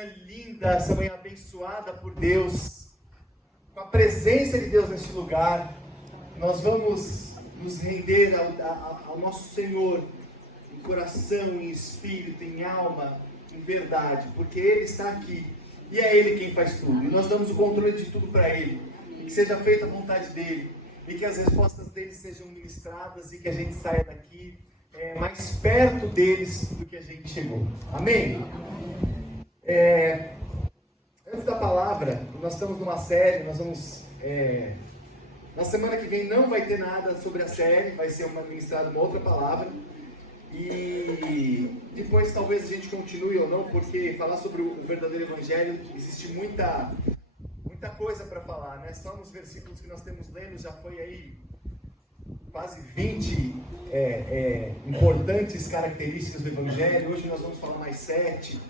manhã linda, essa manhã abençoada por Deus, com a presença de Deus neste lugar. Nós vamos nos render ao nosso Senhor, em coração, em espírito, em alma, em verdade, porque Ele está aqui, e é Ele quem faz tudo, e nós damos o controle de tudo para Ele, e que seja feita a vontade dEle, e que as respostas dEle sejam ministradas, e que a gente saia daqui mais perto deles do que a gente chegou. Amém? Antes da palavra, nós estamos numa série, nós vamos... na semana que vem não vai ter nada sobre a série, vai ser ministrada uma outra palavra. E depois talvez a gente continue ou não, porque falar sobre o verdadeiro evangelho, existe muita coisa para falar, né? Só nos versículos que nós temos lendo já foi aí quase 20 importantes características do evangelho. Hoje nós vamos falar mais 7,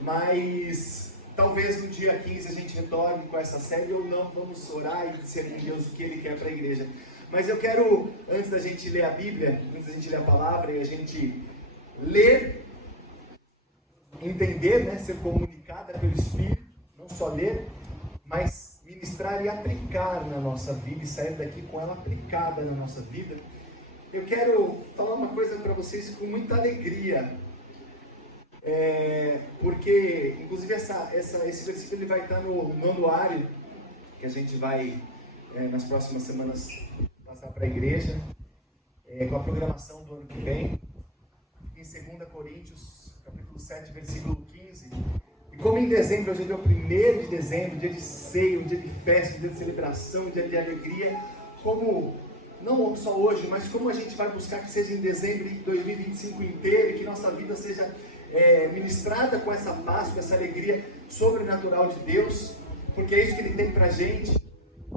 mas talvez no dia 15 a gente retorne com essa série ou não. Vamos orar e dizer a Deus o que Ele quer para a igreja. Mas eu quero, antes da gente ler a Bíblia, antes da gente ler a palavra e a gente ler, entender, né, ser comunicada pelo Espírito, não só ler, mas ministrar e aplicar na nossa vida e sair daqui com ela aplicada na nossa vida. Eu quero falar uma coisa para vocês com muita alegria, porque inclusive esse versículo ele vai estar no anuário que a gente vai nas próximas semanas passar para a igreja, com a programação do ano que vem, em 2 Coríntios, capítulo 7, versículo 15. E como em dezembro, hoje é dia 1º de dezembro, dia de ceia, um dia de festa, um dia de celebração, um dia de alegria, como, não só hoje, mas como a gente vai buscar que seja em dezembro de 2025 inteiro, e que nossa vida seja ministrada com essa paz, com essa alegria sobrenatural de Deus, porque é isso que Ele tem pra gente.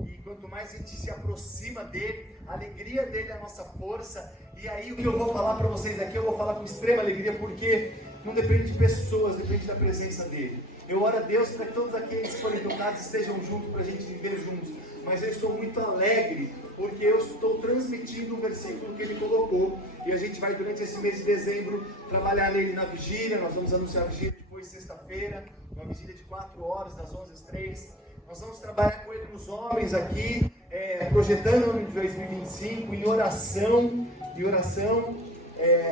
E quanto mais a gente se aproxima dEle, a alegria dEle é a nossa força. E aí o que eu vou falar para vocês aqui, eu vou falar com extrema alegria, porque não depende de pessoas, depende da presença dEle. Eu oro a Deus para que todos aqueles que forem tocados estejam juntos, para a gente viver juntos. Mas eu estou muito alegre, porque eu estou transmitindo um versículo que Ele colocou. E a gente vai, durante esse mês de dezembro, trabalhar nele na vigília. Nós vamos anunciar a vigília depois, sexta-feira, uma vigília de 4 horas, das 11 às 3. Nós vamos trabalhar com Ele nos homens aqui, projetando o ano de 2025, em oração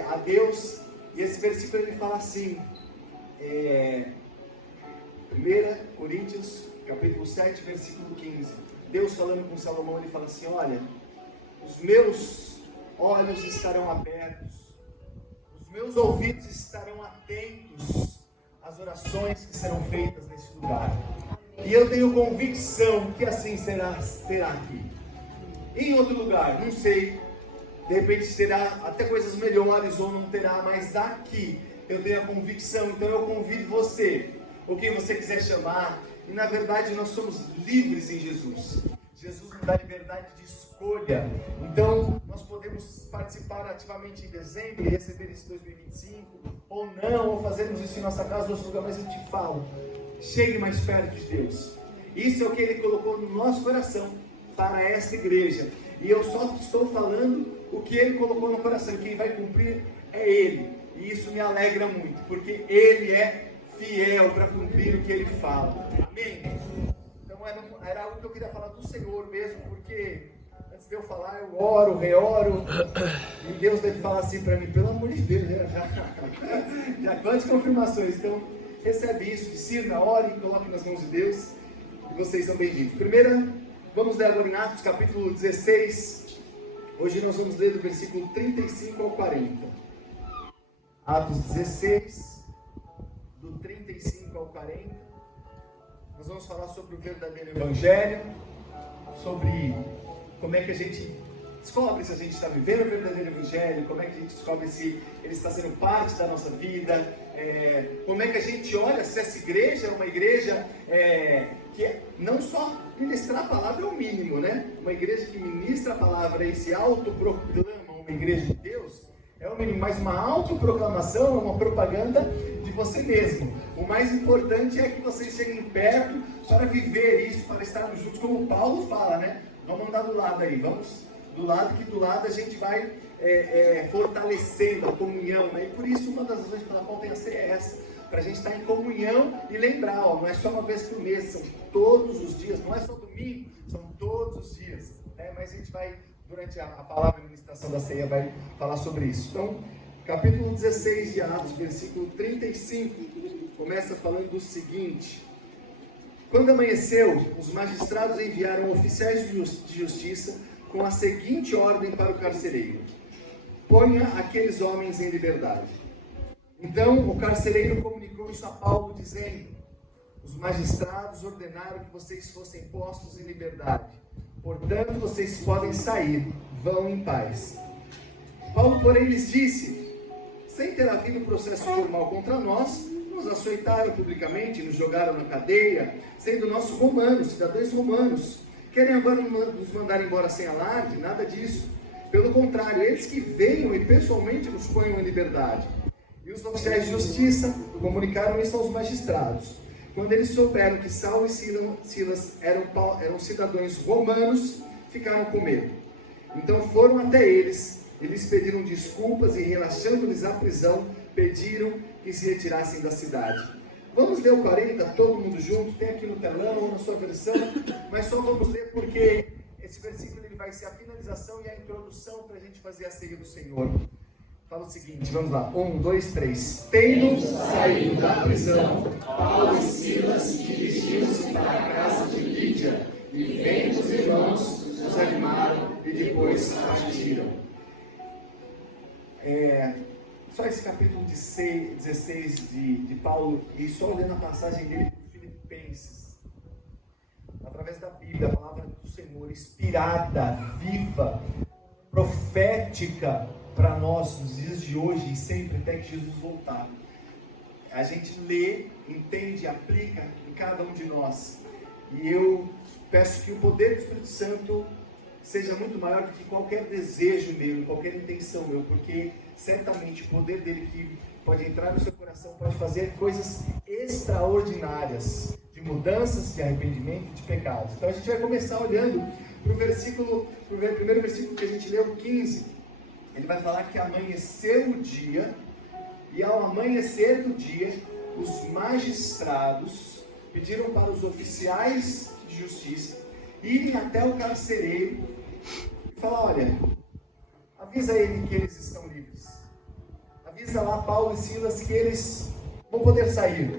a Deus. E esse versículo ele fala assim, 1 Coríntios, capítulo 7, versículo 15. Deus falando com Salomão, ele fala assim: olha, os meus olhos estarão abertos, os meus ouvidos estarão atentos às orações que serão feitas nesse lugar. E eu tenho convicção que assim será aqui. Em outro lugar, não sei, de repente terá até coisas melhores ou não terá, mas aqui eu tenho a convicção. Então eu convido você, ou quem você quiser chamar, e na verdade nós somos livres em Jesus. Jesus nos dá liberdade de escolha. Então nós podemos participar ativamente em dezembro e receber esse 2025, ou não, ou fazermos isso em nossa casa ou outro lugar. Mas eu te falo, chegue mais perto de Deus. Isso é o que Ele colocou no nosso coração para esta igreja. E eu só estou falando o que Ele colocou no coração. Quem vai cumprir é Ele. E isso me alegra muito, porque Ele é fiel para cumprir o que Ele fala. Amém? Então era algo que eu queria falar do Senhor mesmo, porque antes de eu falar, eu oro, reoro, e Deus deve falar assim para mim: pelo amor de Deus, já quantas confirmações. Então recebe isso, discirna, ore e coloque nas mãos de Deus, e vocês são bem-vindos. Primeira, vamos ler agora em Atos capítulo 16. Hoje nós vamos ler do versículo 35 ao 40. Atos 16, do 35 ao 40. Nós vamos falar sobre o verdadeiro evangelho, sobre como é que a gente descobre se a gente está vivendo o verdadeiro evangelho, como é que a gente descobre se ele está sendo parte da nossa vida, como é que a gente olha se essa igreja é uma igreja que não só ministrar a palavra é o mínimo, né? Uma igreja que ministra a palavra e se autoproclama uma igreja de Deus é o mínimo, mas uma autoproclamação é uma propaganda de você mesmo. O mais importante é que vocês cheguem perto para viver isso, para estarmos juntos, como Paulo fala, né? Vamos andar do lado aí, vamos do lado, que do lado a gente vai fortalecendo a comunhão, né? E por isso uma das razões pela qual tem a ser essa, para a gente estar em comunhão e lembrar, não é só uma vez por mês, são todos os dias, não é só domingo, são todos os dias, né? Mas a gente vai, durante a palavra de ministração da ceia, vai falar sobre isso. Então, capítulo 16 de Atos, versículo 35, começa falando do seguinte: quando amanheceu, os magistrados enviaram oficiais de justiça com a seguinte ordem para o carcereiro: ponha aqueles homens em liberdade. Então o carcereiro comunicou isso a Paulo, dizendo: os magistrados ordenaram que vocês fossem postos em liberdade, portanto vocês podem sair, vão em paz. Paulo, porém, lhes disse: sem ter havido processo formal contra nós, nos açoitaram publicamente, nos jogaram na cadeia, sendo nós romanos, cidadãos romanos. Querem agora nos mandar embora sem alarde? Nada disso. Pelo contrário, eles que venham e pessoalmente nos ponham em liberdade. E os oficiais de justiça comunicaram isso aos magistrados. Quando eles souberam que Saulo e Silas eram cidadãos romanos, ficaram com medo. Então foram até eles, e lhes pediram desculpas e, relaxando-lhes a prisão, pediram que se retirassem da cidade. Vamos ler o 40, todo mundo junto, tem aqui no telão ou na sua versão, mas só vamos ler porque esse versículo ele vai ser a finalização e a introdução para a gente fazer a ceia do Senhor. Fala o seguinte, vamos lá, 1, 2, 3. Tendo saído da prisão, Paulo e Silas dirigiram-se para a casa de Lídia, e vendo os irmãos, os animaram e depois partiram. Só esse capítulo 16 de Paulo, e só olhando a passagem dele para Filipenses, através da Bíblia, a palavra do Senhor, inspirada, viva, profética para nós nos dias de hoje e sempre até que Jesus voltar. A gente lê, entende, aplica em cada um de nós. E eu peço que o poder do Espírito Santo seja muito maior do que qualquer desejo meu, qualquer intenção meu, porque certamente o poder dele que pode entrar no seu coração pode fazer coisas extraordinárias, de mudanças, de arrependimento e de pecados. Então a gente vai começar olhando para o primeiro versículo que a gente leu, 15. Ele vai falar que amanheceu o dia, e ao amanhecer do dia, os magistrados pediram para os oficiais de justiça irem até o carcereiro e falar: olha, avisa ele que eles estão livres. Avisa lá Paulo e Silas que eles vão poder sair.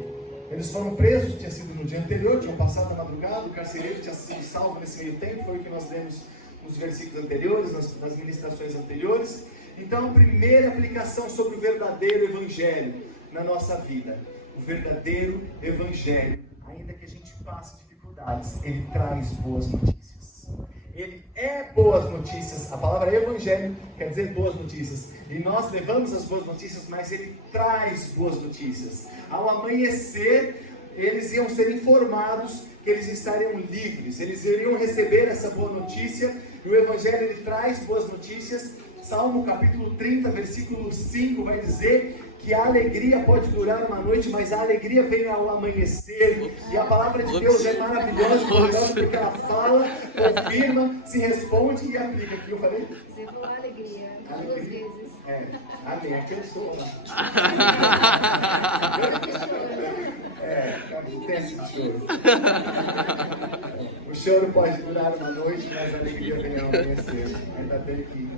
Eles foram presos, tinha sido no dia anterior, tinham passado a madrugada, o carcereiro tinha sido salvo nesse meio tempo, foi o que nós lemos nos versículos anteriores, nas ministrações anteriores. Então, a primeira aplicação sobre o verdadeiro evangelho na nossa vida. O verdadeiro evangelho, ainda que a gente passe dificuldades, ele traz boas notícias. Ele é boas notícias. A palavra evangelho quer dizer boas notícias. E nós levamos as boas notícias, mas ele traz boas notícias. Ao amanhecer, eles iam ser informados que eles estariam livres. Eles iriam receber essa boa notícia. E o evangelho ele traz boas notícias. Salmo capítulo 30, versículo 5 vai dizer que a alegria pode durar uma noite, mas a alegria vem ao amanhecer. E a palavra de Deus é maravilhosa e poderosa, porque ela fala, confirma, se responde e aplica. Aqui eu falei? Você falou alegria, duas vezes. Amém, aqui eu sou lá. Tem esse choro. O choro pode durar uma noite, mas a alegria vem ao amanhecer. Ainda bem que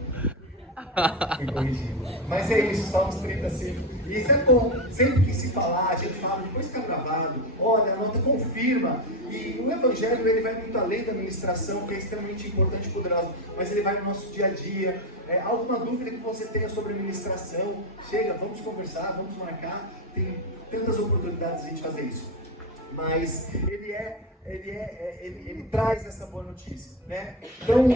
fui corrigido. Mas é isso, Salmos 35. E isso é bom. Sempre que se falar, a gente fala, depois fica gravado. Olha, anota, confirma. E o evangelho ele vai muito além da ministração, que é extremamente importante e poderoso, mas ele vai no nosso dia a dia. Alguma dúvida que você tenha sobre a ministração, chega, vamos conversar, vamos marcar. Tem tantas oportunidades de a gente fazer isso. Mas ele traz essa boa notícia, né? Então,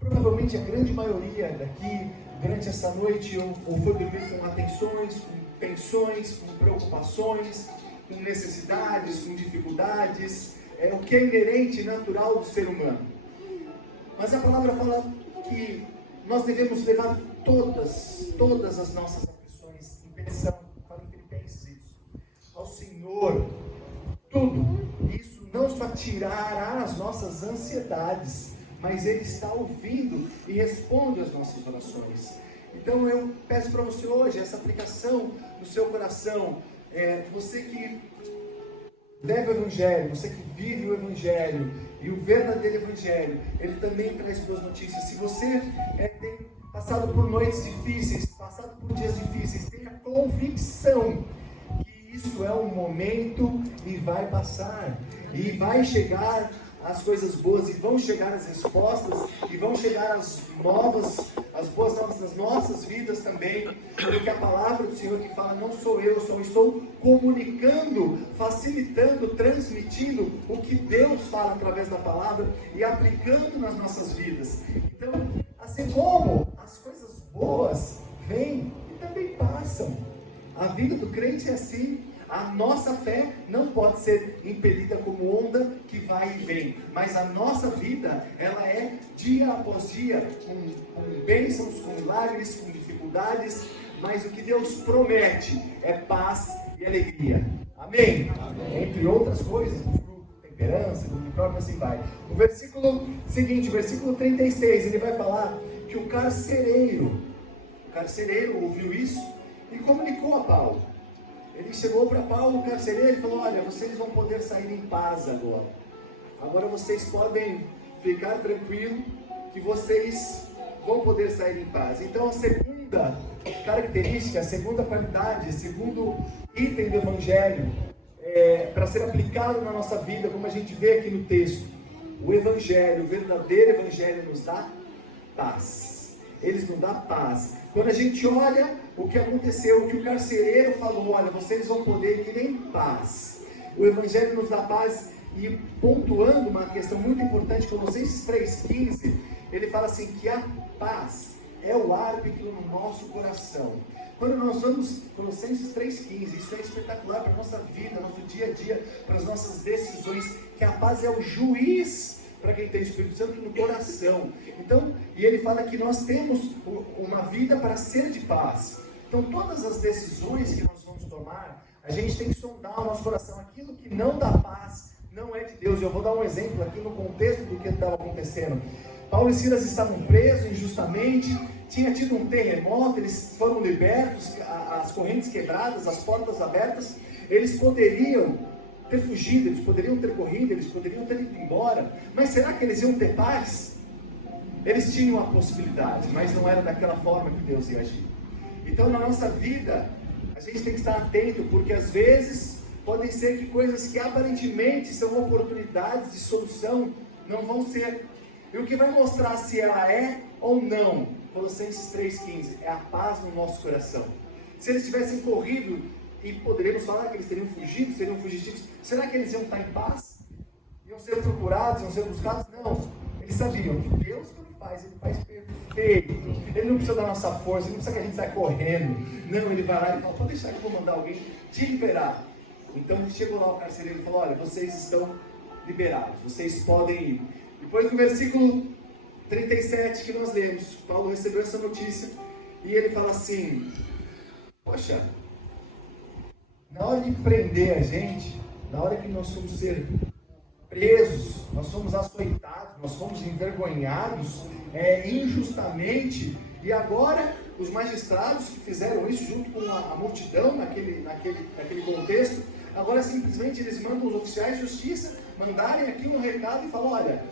provavelmente a grande maioria daqui, durante essa noite, ou foi dormir com atenções, com tensões, com preocupações, com necessidades, com dificuldades, o que é inerente e natural do ser humano. Mas a palavra fala que nós devemos levar todas as nossas aflições em petição, fala em Filipenses isso, ao Senhor, tudo. Isso não só tirará as nossas ansiedades, mas Ele está ouvindo e responde às nossas orações. Então eu peço para você hoje essa aplicação no seu coração. Você que leva o Evangelho, você que vive o Evangelho e o verdadeiro Evangelho, ele também traz boas notícias. Se você tem passado por noites difíceis, passado por dias difíceis, tenha convicção que isso é um momento e vai passar, e vai chegar as coisas boas, e vão chegar as respostas, e vão chegar as boas novas nas nossas vidas também, porque a palavra do Senhor que fala, não sou eu, só estou comunicando, facilitando, transmitindo o que Deus fala através da palavra e aplicando nas nossas vidas. Então, assim como as coisas boas vêm e também passam, a vida do crente é assim. A nossa fé não pode ser impelida como onda que vai e vem, mas a nossa vida, ela é dia após dia, com bênçãos, com milagres, com dificuldades, mas o que Deus promete é paz e alegria. Amém? Amém. Entre outras coisas, fruto, temperança, como próprio, assim vai. No versículo seguinte, versículo 36, ele vai falar que o carcereiro ouviu isso e comunicou a Paulo. Ele chegou para Paulo, o carcereiro, e falou, olha, vocês vão poder sair em paz agora. Agora vocês podem ficar tranquilos que vocês vão poder sair em paz. Então a segunda característica, a segunda qualidade, o segundo item do Evangelho, para ser aplicado na nossa vida, como a gente vê aqui no texto, o Evangelho, o verdadeiro Evangelho nos dá paz. Eles nos dão paz. Quando a gente olha o que aconteceu, o que o carcereiro falou, olha, vocês vão poder ir em paz. O Evangelho nos dá paz, e pontuando uma questão muito importante, Colossenses 3,15, ele fala assim, que a paz é o árbitro no nosso coração. Quando nós vamos, Colossenses 3,15, isso é espetacular para a nossa vida, nosso dia a dia, para as nossas decisões, que a paz é o juiz para quem tem o Espírito Santo no coração. Então, e ele fala que nós temos uma vida para ser de paz. Então, todas as decisões que nós vamos tomar, a gente tem que sondar o nosso coração. Aquilo que não dá paz, não é de Deus. Eu vou dar um exemplo aqui no contexto do que estava acontecendo. Paulo e Silas estavam presos injustamente, tinha tido um terremoto, eles foram libertos, as correntes quebradas, as portas abertas. Eles poderiam ter fugido, eles poderiam ter corrido, eles poderiam ter ido embora, mas será que eles iam ter paz? Eles tinham a possibilidade, mas não era daquela forma que Deus ia agir. Então, na nossa vida, a gente tem que estar atento, porque às vezes podem ser que coisas que aparentemente são oportunidades de solução não vão ser. E o que vai mostrar se ela é ou não, Colossenses 3,15, é a paz no nosso coração. Se eles tivessem corrido, e poderíamos falar que eles teriam fugido, seriam fugitivos, será que eles iam estar em paz? Iam ser procurados, iam ser buscados? Não. Eles sabiam que Deus que ele faz perfeito. Ele não precisa da nossa força, ele não precisa que a gente saia correndo. Não, ele vai lá e fala, pode deixar que eu vou mandar alguém te liberar. Então chegou lá o carcereiro e falou, olha, vocês estão liberados, vocês podem ir. Depois no versículo 37 que nós lemos, Paulo recebeu essa notícia e ele fala assim, poxa, na hora de prender a gente, na hora que nós fomos ser presos, nós fomos açoitados, nós fomos envergonhados injustamente, e agora os magistrados que fizeram isso junto com a multidão naquele contexto, agora simplesmente eles mandam os oficiais de justiça mandarem aqui um recado e falam, olha,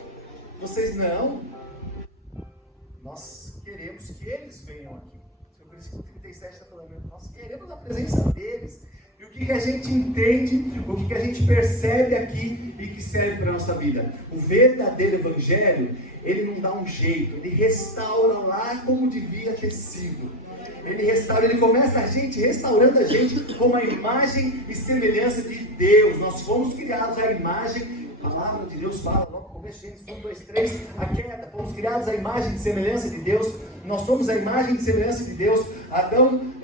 vocês não, nós queremos que eles venham aqui. O versículo 37 está falando, nós queremos a presença deles. E o que a gente entende, o que a gente percebe aqui e que serve para a nossa vida? O verdadeiro Evangelho, ele não dá um jeito, ele restaura lá como devia ter sido. Ele restaura, ele começa a gente, restaurando a gente como a imagem e semelhança de Deus. Nós fomos criados à imagem, a palavra de Deus fala, logo no começo, Gênesis 1, 2, 3, a queda, fomos criados à imagem e semelhança de Deus. Nós somos a imagem e semelhança de Deus. Adão,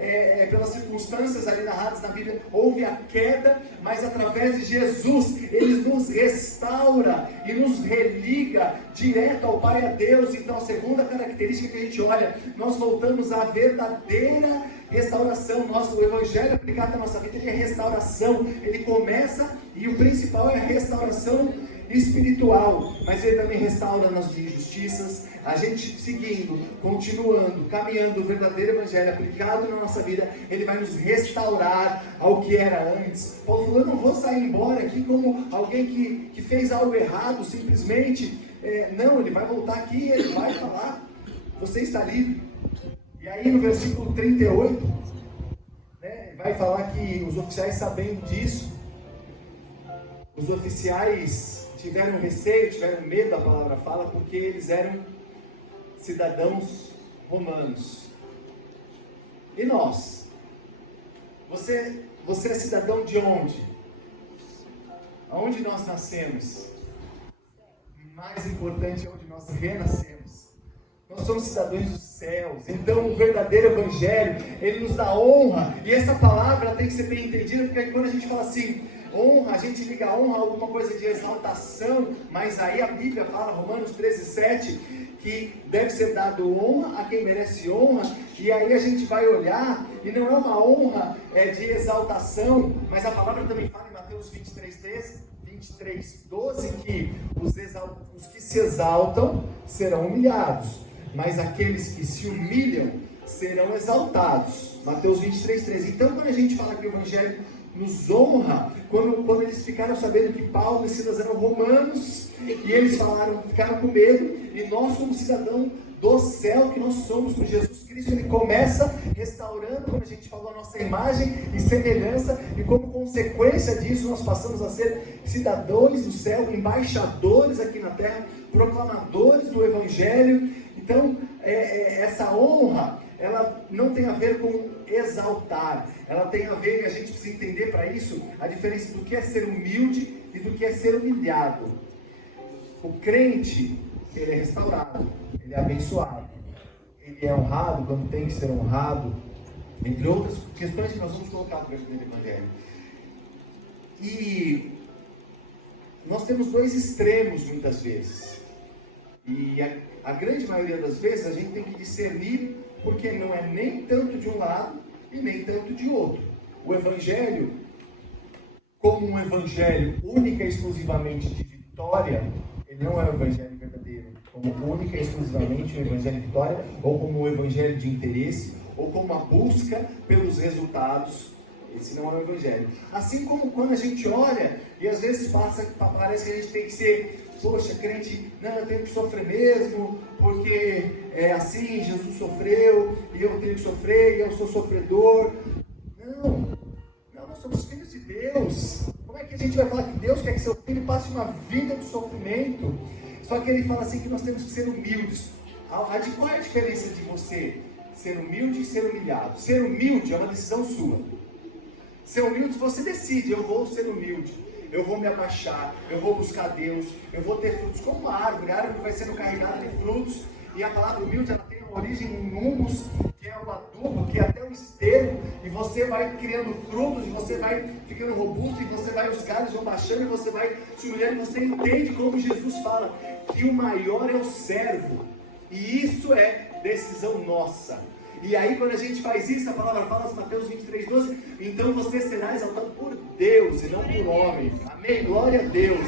pelas circunstâncias ali narradas na Bíblia, houve a queda, mas através de Jesus, Ele nos restaura e nos religa direto ao Pai, a Deus. Então a segunda característica que a gente olha, nós voltamos à verdadeira restauração. O Evangelho aplicado na nossa vida, ele é restauração. Ele começa, e o principal é a restauração espiritual, mas Ele também restaura nas injustiças. A gente seguindo, continuando, caminhando o verdadeiro Evangelho aplicado na nossa vida, Ele vai nos restaurar ao que era antes. Paulo falou: eu não vou sair embora aqui como alguém que fez algo errado, simplesmente. Não, Ele vai voltar aqui e Ele vai falar: você está livre. E aí no versículo 38, vai falar que os oficiais, sabendo disso, os oficiais tiveram receio, tiveram medo, a palavra fala, porque eles eram cidadãos romanos. E nós? Você é cidadão de onde? Aonde nós nascemos? Mais importante é onde nós renascemos. Nós somos cidadãos dos céus. Então o verdadeiro Evangelho, ele nos dá honra. E essa palavra tem que ser bem entendida, porque quando a gente fala assim, honra, a gente liga a honra a alguma coisa de exaltação. Mas aí a Bíblia fala, Romanos 13:7, que deve ser dado honra a quem merece honra. E aí a gente vai olhar, e não é uma honra de exaltação, mas a palavra também fala em Mateus 23:12, que os que se exaltam serão humilhados, mas aqueles que se humilham serão exaltados. Mateus 23:13. Então, quando a gente fala que o Evangelho nos honra, quando eles ficaram sabendo que Paulo e Silas eram romanos, e eles ficaram com medo, e nós, como cidadão do céu que nós somos com Jesus Cristo, Ele começa restaurando, como a gente falou, a nossa imagem e semelhança, e como consequência disso nós passamos a ser cidadãos do céu, embaixadores aqui na terra, proclamadores do Evangelho. Então, essa honra, ela não tem a ver com exaltar, ela tem a ver, e a gente precisa entender para isso, a diferença do que é ser humilde e do que é ser humilhado. O crente, ele é restaurado, ele é abençoado, ele é honrado quando tem que ser honrado, entre outras questões que nós vamos colocar no Evangelho. E nós temos dois extremos muitas vezes, e a grande maioria das vezes a gente tem que discernir, porque não é nem tanto de um lado e nem tanto de outro. O Evangelho, como um Evangelho única e exclusivamente de vitória, ele não é um Evangelho verdadeiro, como única e exclusivamente um Evangelho de vitória, ou como um Evangelho de interesse, ou como a busca pelos resultados. Esse não é o Evangelho. Assim como quando a gente olha, e às vezes parece que a gente tem que ser, poxa, crente, não, eu tenho que sofrer mesmo, porque é assim, Jesus sofreu, e eu tenho que sofrer, e eu sou sofredor. Não, nós somos filhos de Deus. Como é que a gente vai falar que Deus quer que seu filho passe uma vida de sofrimento? Só que Ele fala assim que nós temos que ser humildes. Qual é a diferença de você ser humilde e ser humilhado? Ser humilde é uma decisão sua. Ser humilde, você decide, eu vou ser humilde, eu vou me abaixar, eu vou buscar Deus, eu vou ter frutos como uma árvore. A árvore vai sendo carregada de frutos, e a palavra humilde, ela tem uma origem em humus, que é o adubo, que é até o esterco, e você vai criando frutos, e você vai ficando robusto, e você vai, os galhos vão baixando, e você vai se humilhando, e você entende como Jesus fala, que o maior é o servo, e isso é decisão nossa. E aí quando a gente faz isso, a palavra fala em Mateus 23:12, então você será exaltado por Deus e não por homem. Amém? Glória a Deus.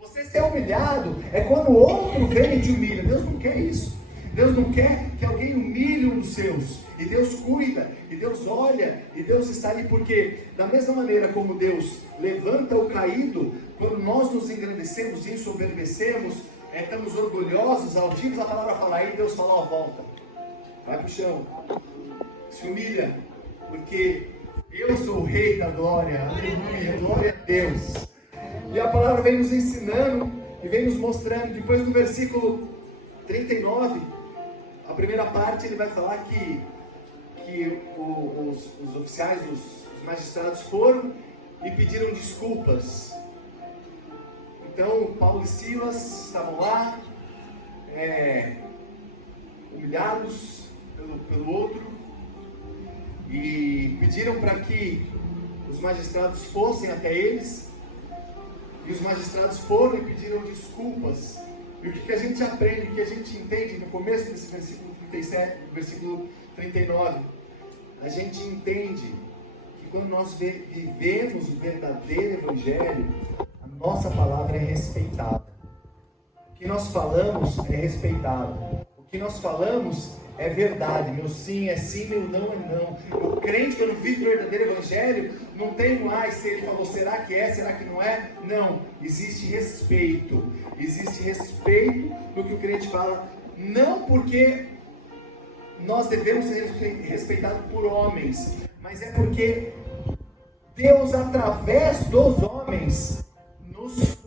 Você ser humilhado é quando o outro vem e te humilha. Deus não quer isso. Deus não quer que alguém humilhe um dos seus. E Deus cuida, e Deus olha, e Deus está ali, porque da mesma maneira como Deus levanta o caído, quando nós nos engrandecemos e ensoberbecemos, estamos orgulhosos, altivos, a palavra fala, aí Deus fala, ó, volta. Vai para o chão, se humilha, porque eu sou o Rei da Glória, aleluia, glória a Deus. E a palavra vem nos ensinando e vem nos mostrando, depois no versículo 39, a primeira parte ele vai falar que os oficiais, os magistrados foram e pediram desculpas. Então Paulo e Silas estavam lá, humilhados pelo outro, e pediram para que os magistrados fossem até eles, e os magistrados foram e pediram desculpas. E o que a gente aprende, o que a gente entende no começo desse versículo 37, versículo 39, a gente entende que quando nós vivemos o verdadeiro Evangelho, a nossa palavra é respeitada. O que nós falamos é respeitado. O que nós falamos é verdade. Meu sim é sim, meu não é não. O crente que eu não vivo o verdadeiro evangelho, não tem mais se ele falou, será que é, será que não é? Não. Existe respeito. Existe respeito no que o crente fala. Não porque nós devemos ser respeitados por homens, mas é porque Deus, através dos homens, nos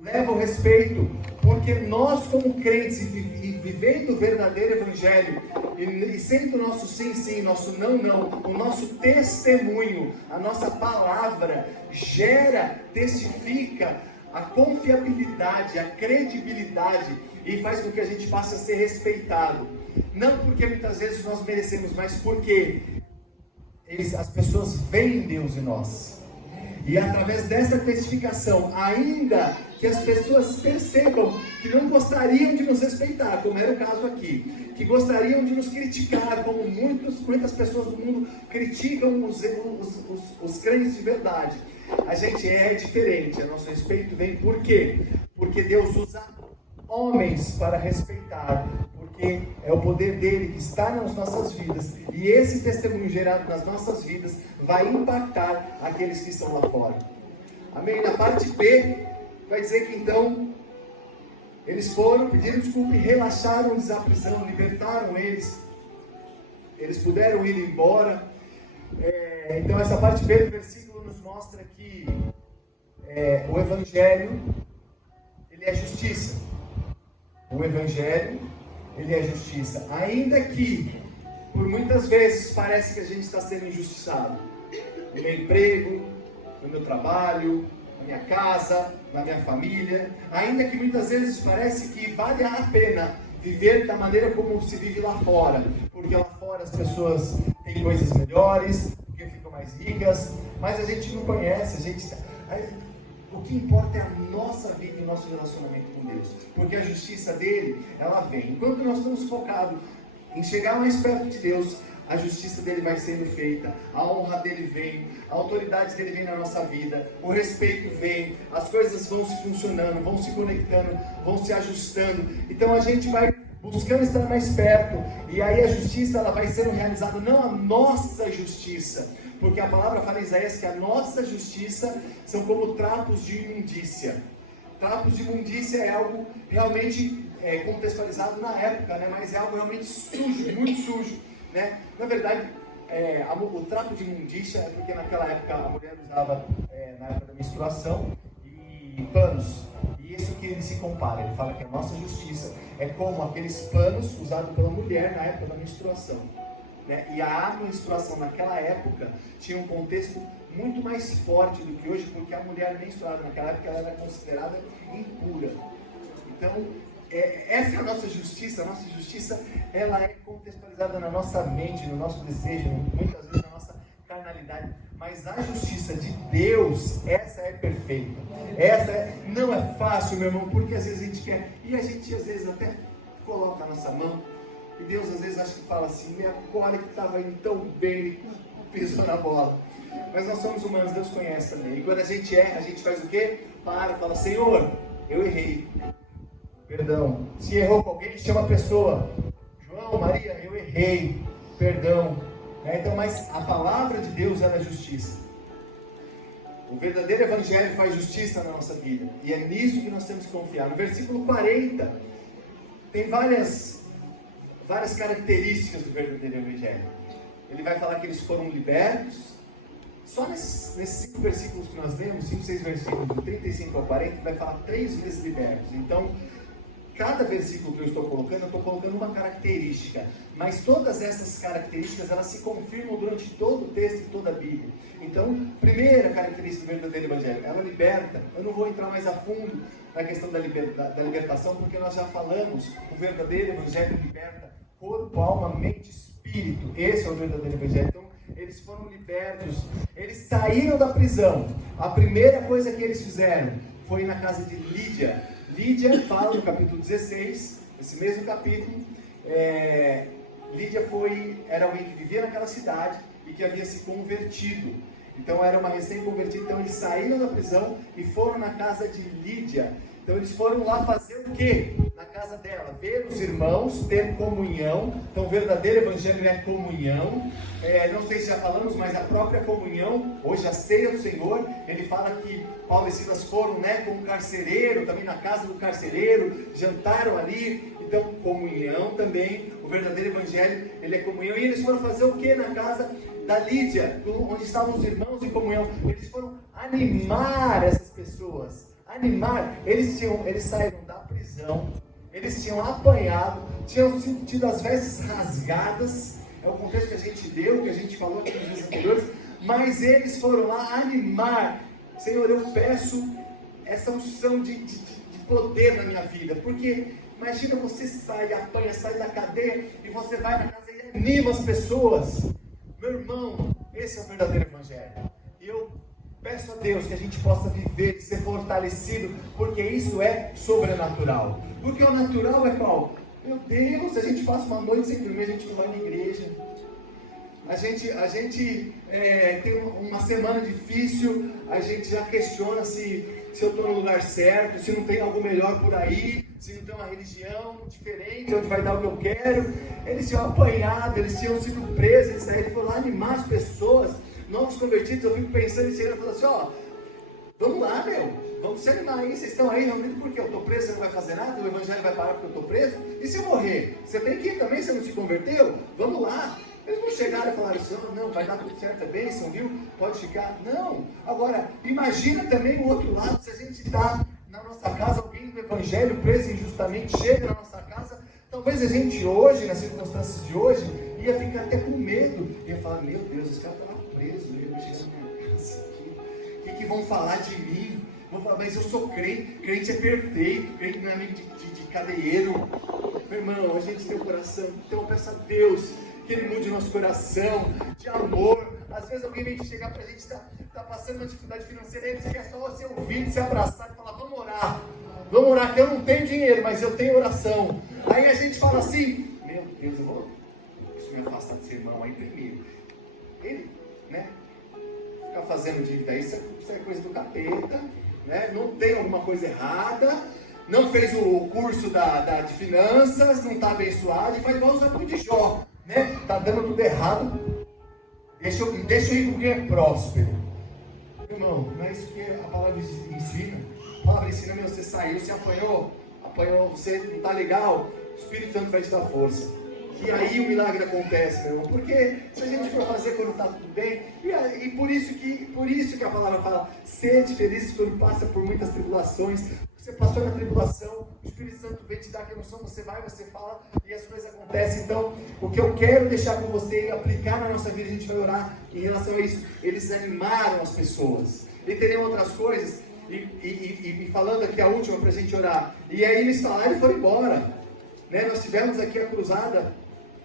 leva ao respeito, porque nós, como crentes, e vivendo o verdadeiro evangelho, e sendo o nosso sim, sim, nosso não, não, o nosso testemunho, a nossa palavra, testifica a confiabilidade, a credibilidade, e faz com que a gente passe a ser respeitado. Não porque muitas vezes nós merecemos, mas porque as pessoas veem Deus em nós. E através dessa testificação, ainda que as pessoas percebam que não gostariam de nos respeitar, como era o caso aqui, que gostariam de nos criticar, como muitas pessoas do mundo criticam os crentes de verdade, a gente é diferente. O nosso respeito vem por quê? Porque Deus usa homens para respeitar, porque é o poder dele que está nas nossas vidas, e esse testemunho gerado nas nossas vidas vai impactar aqueles que estão lá fora. Amém? Na parte B, vai dizer que então eles foram, pediram desculpa e relaxaram-lhes a prisão, libertaram eles puderam ir embora. Então essa parte B do versículo nos mostra que o evangelho, ele é justiça. O evangelho, ele é justiça, ainda que por muitas vezes parece que a gente está sendo injustiçado no meu emprego, no meu trabalho, na minha casa, na minha família, ainda que muitas vezes parece que vale a pena viver da maneira como se vive lá fora, porque lá fora as pessoas têm coisas melhores, porque ficam mais ricas, mas a gente não conhece, o que importa é a nossa vida e o nosso relacionamento com Deus, porque a justiça dele, ela vem. Enquanto nós estamos focados em chegar mais perto de Deus, a justiça dele vai sendo feita, a honra dele vem, a autoridade dele vem na nossa vida, o respeito vem, as coisas vão se funcionando, vão se conectando, vão se ajustando. Então a gente vai buscando estar mais perto, e aí a justiça, ela vai sendo realizada, não a nossa justiça, porque a palavra fala em Isaías que a nossa justiça são como trapos de imundícia. Trapos de imundícia é algo realmente contextualizado na época, né? Mas é algo realmente sujo, muito sujo, né? Na verdade, o trapo de imundícia é porque naquela época a mulher usava, na época da menstruação, e panos. E isso que ele se compara, ele fala que a nossa justiça é como aqueles panos usados pela mulher na época da menstruação. Né? E a menstruação naquela época tinha um contexto muito mais forte do que hoje, porque a mulher menstruada naquela época ela era considerada impura. Então, essa é a nossa justiça. A nossa justiça, ela é contextualizada na nossa mente, no nosso desejo, muitas vezes na nossa carnalidade. Mas a justiça de Deus, essa é perfeita. Não é fácil, meu irmão, porque às vezes a gente quer, e a gente às vezes até coloca a nossa mão, e Deus às vezes acha que fala assim, e agora que estava indo tão bem, ele pisou na bola. Mas nós somos humanos, Deus conhece também. E quando a gente erra, a gente faz o quê? Fala, Senhor, eu errei. Perdão. Se errou com alguém, chama a pessoa. João, Maria, eu errei. Perdão. Então, mas a palavra de Deus, ela é justiça. O verdadeiro evangelho faz justiça na nossa vida. E é nisso que nós temos que confiar. No versículo 40, tem várias características do verdadeiro evangelho. Ele vai falar que eles foram libertos. Só nesses 5 versículos que nós lemos, 5, 6 versículos, do 35 ao 40, vai falar 3 vezes libertos. Então, cada versículo que eu estou colocando uma característica. Mas todas essas características, elas se confirmam durante todo o texto e toda a Bíblia. Então, primeira característica do verdadeiro evangelho, ela liberta. Eu não vou entrar mais a fundo na questão da libertação, porque nós já falamos, o verdadeiro evangelho liberta corpo, alma, mente, espírito. Esse é o verdadeiro evangelho. Então, eles foram libertos, eles saíram da prisão. A primeira coisa que eles fizeram foi ir na casa de Lídia. Lídia fala no capítulo 16, esse mesmo capítulo, Lídia era alguém que vivia naquela cidade e que havia se convertido. Então era uma recém-convertida, então eles saíram da prisão e foram na casa de Lídia. Então eles foram lá fazer o quê? Na casa dela, ver os irmãos, ter comunhão. Então o verdadeiro evangelho é comunhão. Não sei se já falamos, mas a própria comunhão, hoje a ceia do Senhor, ele fala que Paulo e Silas foram, né, com o carcereiro, também na casa do carcereiro, jantaram ali. Então comunhão também, o verdadeiro evangelho, ele é comunhão. E eles foram fazer o quê na casa da Lídia, onde estavam os irmãos em comunhão? Eles foram animar essas pessoas. Animar, eles saíram da prisão, eles tinham apanhado, tinham tido as vestes rasgadas, é o contexto que a gente deu, que a gente falou aqui nos dias anteriores, mas eles foram lá animar. Senhor, eu peço essa unção de poder na minha vida, porque imagina você apanha, sai da cadeia e você vai na casa e anima as pessoas. Meu irmão, esse é o verdadeiro evangelho. E eu peço a Deus que a gente possa viver, ser fortalecido, porque isso é sobrenatural. Porque o natural é qual? Meu Deus, a gente passa uma noite sem dormir, a gente não vai na igreja. A gente tem uma semana difícil, a gente já questiona se eu estou no lugar certo, se não tem algo melhor por aí, se não tem uma religião diferente, onde vai dar o que eu quero. Eles tinham apanhado, eles tinham sido presos, eles foram lá animar as pessoas. Novos convertidos, eu fico pensando em chegar e falar assim, vamos lá, vamos se animar aí, vocês estão aí realmente porque eu estou preso, você não vai fazer nada, o evangelho vai parar porque eu estou preso, e se eu morrer? Você tem que ir também, você não se converteu? Vamos lá. Eles não chegaram e falaram assim, não, vai dar tudo certo, é bênção, viu? Pode ficar. Não. Agora, imagina também o outro lado, se a gente está na nossa casa, alguém do evangelho preso injustamente chega na nossa casa, talvez a gente hoje, nas circunstâncias de hoje, ia ficar até com medo, ia falar, meu Deus, esse cara está lá preso, o que vão falar de mim? Vão falar, mas eu sou crente, crente é perfeito, crente não é amigo de cadeieiro. Meu irmão, a gente tem um coração, então eu peço a Deus que Ele mude o nosso coração de amor. Às vezes alguém vem chegar pra gente, está passando uma dificuldade financeira, e você quer só ser ouvido, se abraçar e falar, vamos orar, que eu não tenho dinheiro, mas eu tenho oração. Aí a gente fala assim, meu Deus, eu preciso me afastar desse irmão aí primeiro. Ele, né, ficar fazendo dívida aí, isso é coisa do capeta, né? Não tem alguma coisa errada, não fez o curso de finanças, não está abençoado, e vai igual os amigos de Jó, né? Está dando tudo errado, deixa eu ir com quem é próspero. Irmão, não é isso que a palavra ensina. A palavra ensina, você saiu, você apanhou, você não está legal, o Espírito Santo vai te dar força. E aí o milagre acontece, meu irmão, porque se a gente for fazer quando está tudo bem, e por isso que a palavra fala, sede felizes quando passa por muitas tribulações. Você passou na tribulação, o Espírito Santo vem te dar aquela unção, você vai, você fala e as coisas acontecem. Então, o que eu quero deixar com você e aplicar na nossa vida, a gente vai orar em relação a isso. Eles animaram as pessoas. E teriam outras coisas, e falando aqui a última para a gente orar. E aí eles falaram e foram embora. Né? Nós tivemos aqui a cruzada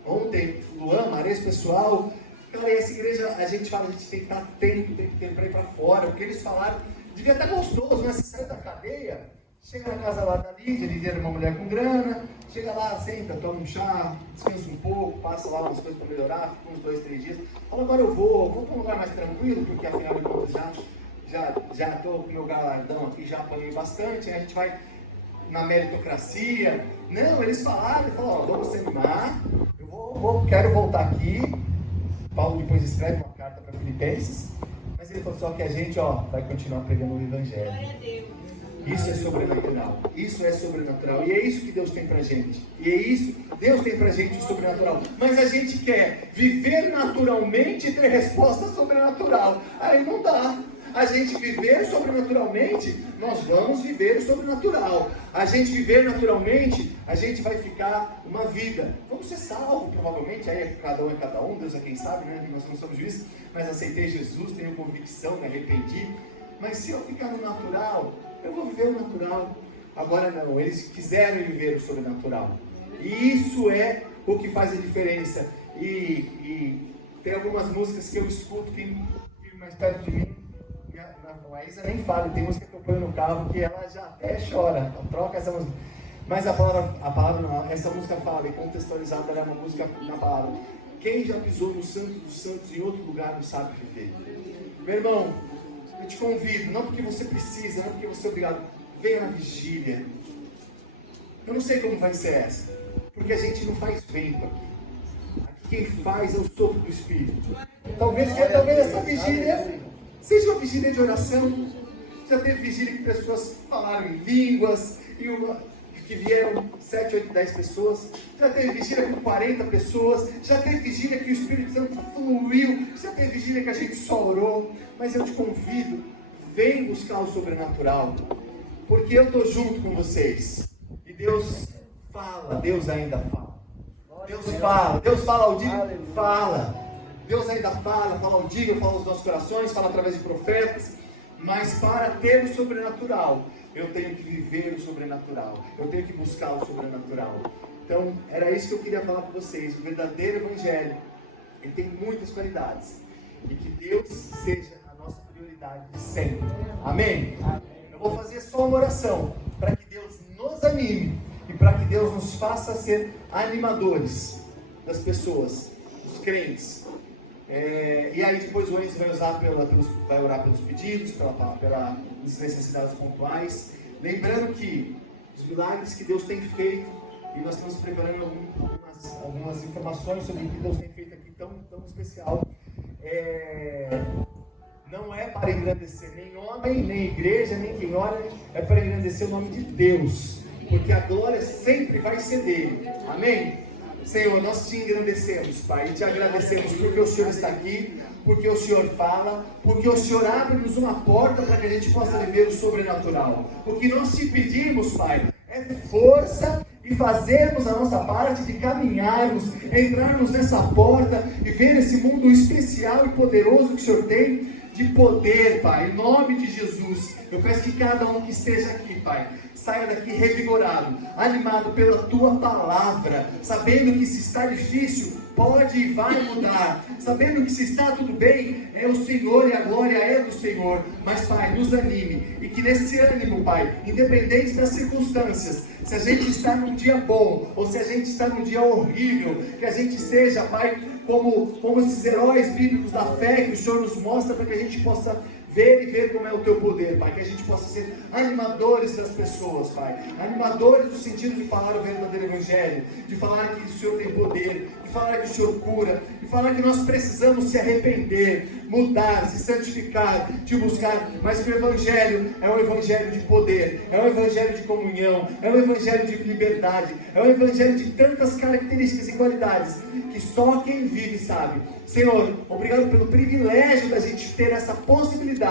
ontem, Luan, Mares, pessoal. Cara, e essa igreja, a gente fala, a gente tem que estar atento, tem que ter para ir para fora, porque eles falaram, devia estar gostoso, né? Você sai da cadeia, chega na casa lá da Lídia era uma mulher com grana, chega lá, senta, toma um chá, descansa um pouco, passa lá umas coisas para melhorar, fica uns 2, 3 dias. Fala, agora eu vou para um lugar mais tranquilo, porque afinal de contas já estou com o meu galardão aqui, já apanhei bastante, a gente vai na meritocracia. Não, eles falaram, vamos se animar, quero voltar aqui. Paulo depois escreve uma carta para Filipenses, mas ele falou só que a gente vai continuar pregando o Evangelho. Isso é sobrenatural, isso é sobrenatural, e é isso que Deus tem pra gente, e é isso, Deus tem pra gente o sobrenatural, mas a gente quer viver naturalmente e ter resposta sobrenatural, aí não dá. A gente viver sobrenaturalmente, nós vamos viver o sobrenatural. A gente viver naturalmente, a gente vai ficar uma vida. Vamos ser salvos, provavelmente, aí cada um, Deus é quem sabe, né? Nós não somos juízes, mas aceitei Jesus, tenho convicção, me arrependi. Mas se eu ficar no natural, eu vou viver o natural. Agora não, eles quiseram viver o sobrenatural. E isso é o que faz a diferença. E tem algumas músicas que eu escuto, quem vive mais perto de mim, a Isa nem fala, tem música que eu ponho no carro que ela já até chora, troca essa música. Mas a palavra não, essa música fala, e contextualizada ela é uma música na palavra. Quem já pisou no Santo dos Santos em outro lugar não sabe viver. Meu irmão, eu te convido, não porque você precisa, não porque você é obrigado, venha na vigília. Eu não sei como vai ser essa, porque a gente não faz vento aqui. Aqui quem faz é o sopro do Espírito. Talvez essa vigília seja uma vigília de oração. Já teve vigília que pessoas falaram em línguas, que vieram 7, 8, 10 pessoas. Já teve vigília com 40 pessoas. Já teve vigília que o Espírito Santo fluiu. Já teve vigília que a gente só orou. Mas eu te convido, vem buscar o sobrenatural, porque eu estou junto com vocês. E Deus fala, Deus ainda fala. Deus fala audível, fala. Deus ainda fala audível, fala aos nossos corações, fala através de profetas. Mas para ter o sobrenatural, eu tenho que viver o sobrenatural. Eu tenho que buscar o sobrenatural. Então, era isso que eu queria falar com vocês. O verdadeiro Evangelho, ele tem muitas qualidades. E que Deus seja a nossa prioridade sempre. Amém? Eu vou fazer só uma oração para que Deus nos anime e para que Deus nos faça ser animadores das pessoas, dos crentes. E aí depois o Enzo vai orar pelos pedidos, pelas necessidades pontuais. Lembrando que os milagres que Deus tem feito, e nós estamos preparando algumas informações sobre o que Deus tem feito aqui tão especial. Não é para engrandecer nem homem, nem igreja, nem quem ora, é para engrandecer o nome de Deus, porque a glória sempre vai ser dele. Amém? Senhor, nós te engrandecemos, Pai, e te agradecemos porque o Senhor está aqui, porque o Senhor fala, porque o Senhor abre-nos uma porta para que a gente possa viver o sobrenatural. O que nós te pedimos, Pai, é força e fazermos a nossa parte de caminharmos, entrarmos nessa porta e ver esse mundo especial e poderoso que o Senhor tem de poder, Pai, em nome de Jesus. Eu peço que cada um que esteja aqui, Pai, saia daqui revigorado, animado pela Tua palavra, sabendo que se está difícil, pode e vai mudar, sabendo que se está tudo bem, é o Senhor e a glória é do Senhor. Mas, Pai, nos anime, e que nesse ânimo, Pai, independente das circunstâncias, se a gente está num dia bom, ou se a gente está num dia horrível, que a gente seja, Pai, como esses heróis bíblicos da fé que o Senhor nos mostra, para que a gente possa ver como é o Teu poder, Pai, que a gente possa ser animadores das pessoas, Pai, animadores no sentido de falar o verdadeiro Evangelho, de falar que o Senhor tem poder, de falar que o Senhor cura, de falar que nós precisamos se arrepender, mudar, se santificar, te buscar, mas que o Evangelho é um Evangelho de poder, é um Evangelho de comunhão, é um Evangelho de liberdade, é um Evangelho de tantas características e qualidades, que só quem vive sabe. Senhor, obrigado pelo privilégio da gente ter essa possibilidade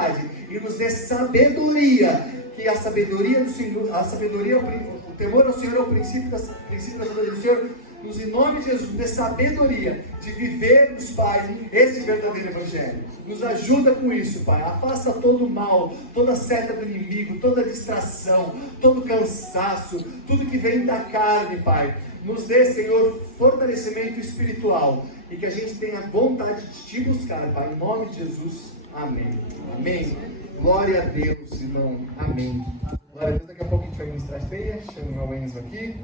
e nos dê sabedoria, que a sabedoria do Senhor, o temor ao Senhor é o princípio da sabedoria do Senhor. Nos, em nome de Jesus, dê sabedoria de vivermos, Pai, esse verdadeiro Evangelho. Nos ajuda com isso, Pai. Afasta todo o mal, toda seta do inimigo, toda distração, todo cansaço, tudo que vem da carne, Pai. Nos dê, Senhor, fortalecimento espiritual e que a gente tenha vontade de te buscar, Pai, em nome de Jesus. Amém. Amém. Glória a Deus, irmão. Amém. Glória a Deus. Daqui a pouco a gente vai ministrar a ceia. Chama o Enzo aqui.